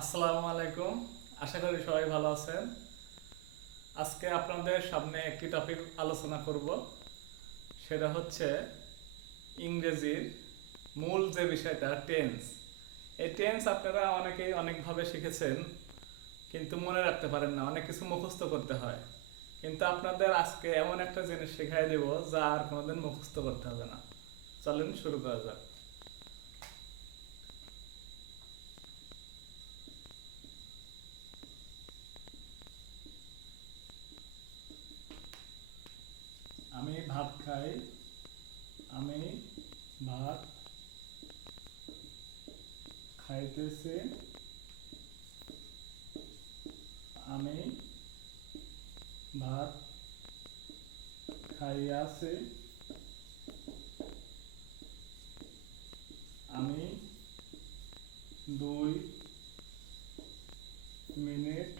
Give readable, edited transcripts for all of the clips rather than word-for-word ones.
আসসালামু আলাইকুম। আশা করি সবাই ভালো আছেন। আজকে আপনাদের সামনে একটি টপিক আলোচনা করব, সেটা হচ্ছে ইংরেজির মূল যে বিষয়টা টেন্স। এই টেন্স আপনারা অনেকেই অনেকভাবে শিখেছেন, কিন্তু মনে রাখতে পারেন না, অনেক কিছু মুখস্থ করতে হয়। কিন্তু আপনাদের আজকে এমন একটা জিনিস শেখাই দেব যা আর কোনোদিন মুখস্থ করতে হবে না। চলেন শুরু করা যাক। আমি ভাত খাই। আমি ভাত খাইতেছি। আমি ভাত খাইয়াছি। আমি 2 মিনিট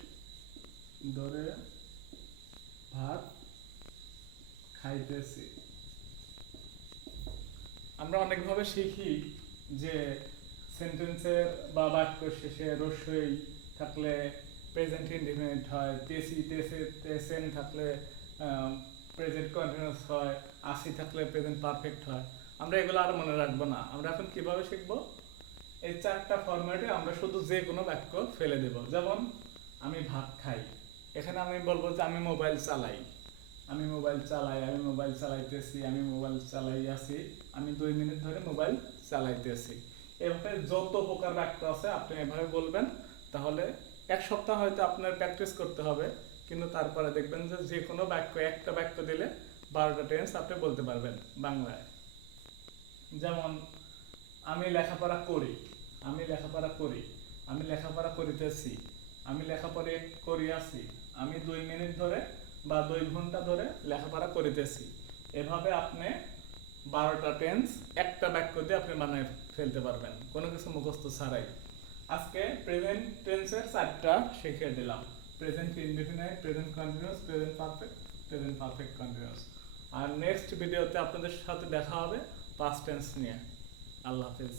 ধরে ভাত খাইতেছি। আমরা অনেকভাবে শিখি যে সেন্টেন্সের বা বাক্য শেষে রস্যই থাকলে প্রেজেন্ট ইনডিফিনিট হয়, তেসি তেসে তেসেন থাকলে প্রেজেন্ট কন্টিনিউয়াস হয়, আসি থাকলে প্রেজেন্ট পারফেক্ট হয়। আমরা এগুলো আর মনে রাখবো না। আমরা এখন কিভাবে শিখবো? এই 4টা ফরম্যাটে আমরা শুধু যে কোনো বাক্য ফেলে দেব। যেমন আমি ভাত খাই, এখানে আমি বলবো যে আমি মোবাইল চালাই। আমি মোবাইল চালাই, আমি মোবাইল চালাইতেছি, আমি মোবাইল চালাইয়াছি, আমি 2 মিনিট ধরে মোবাইল চালাইতেছি। এভাবে যত প্রকার বাক্য আছে আপনি এভাবে বলবেন। তাহলে 1 সপ্তাহ হয়তো আপনার প্র্যাকটিস করতে হবে, কিন্তু তারপরে দেখবেন যে যে কোনো বাক্য, একটা বাক্য দিলে 12টা টেন্স আপনি বলতে পারবেন বাংলায়। যেমন আমি লেখাপড়া করি, আমি লেখাপড়া করি, আমি লেখাপড়া করিতেছি, আমি লেখাপড়া করিয়াছি, আমি 2 মিনিট ধরে বা 2 ঘন্টা ধরে লেখাপড়া করিতেছি। এভাবে আপনি 12টা টেন্স একটা বাক্য দিয়ে আপনি বানায় ফেলতে পারবেন, কোনো কিছু মুখস্থ ছাড়াই। আজকে প্রেজেন্ট টেন্সের 4টা শিখিয়ে দিলাম: present indefinite, present continuous, present perfect, present perfect continuous. আর নেক্সট ভিডিওতে আপনাদের সাথে দেখা হবে পাস্ট টেন্স নিয়ে। আল্লাহ হাফেজ।